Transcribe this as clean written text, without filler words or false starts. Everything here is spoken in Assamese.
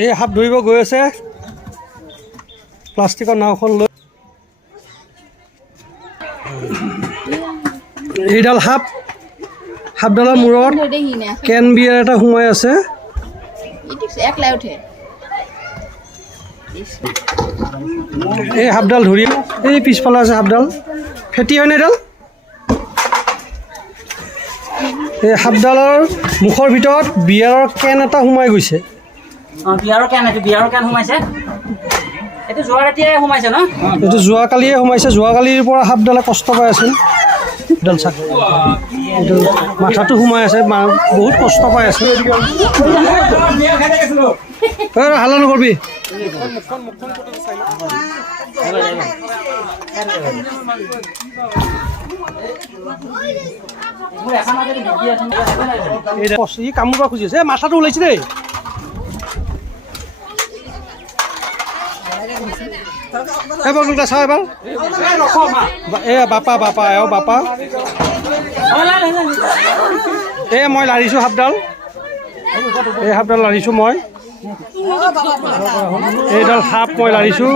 এই সাপ ধৰিব গৈ আছে প্লাষ্টিকৰ নাওখন লৈ। এইডাল সাপডালৰ মূৰত কেন বিয়াৰ এটা সোমাই আছে। এই সাপডাল ধৰি এই পিছফালে আছে সাপডাল ফেটি হয়নে এডাল। এই সাপডালৰ মুখৰ ভিতৰত বিয়াৰৰ কেন এটা সোমাই গৈছে। বিয়াৰৰ কেন সোমাইছে। এইটো যোৱা ৰাতিয়ে সোমাইছে ন? এইটো যোৱাকালিয়ে সোমাইছে। যোৱাকালিৰ পৰা সাপডালে কষ্ট পাই আছিল। এডাল চাক এইডাল মাথাটো সোমাই আছে, বহুত কষ্ট পাই আছে। হাল্লা নকৰবি। ই কামোৰ খুজি আছে, মাথাটো ওলাইছে দেই। এবাৰ চাওঁ এবাৰ। বাপা মই লাৰিছোঁ সাপডাল। এই সাপডাল লাৰিছোঁ মই। এইডাল সাপ মই লাৰিছোঁ।